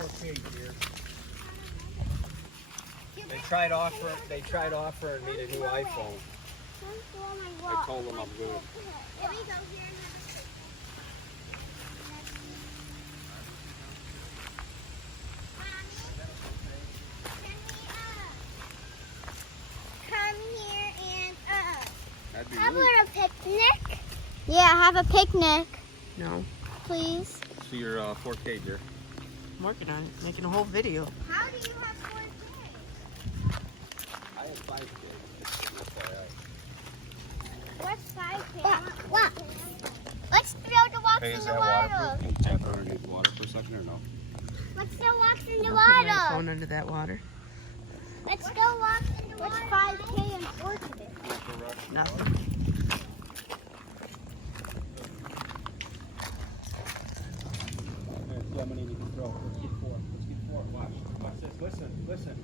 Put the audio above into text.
4K here. They tried offering me the new iPhone. I told them I'm good. Come here and That'd be how really... about a picnic? Yeah, have a picnic. No, Please. See your 4K, dear. I'm working on it, making a whole video. How do you have 4K? I have 5K. What's 5K? What? Let's throw the walks Hey, in is the that water. waterproof? Can you tap underneath the water for a second or no? Let's go walks in the I'll put my water. phone under that water. Let's go walk in the water. What's 5K and 4K? Nothing. How many you can throw? Let's get 4. Let's get 4. Watch this. Listen.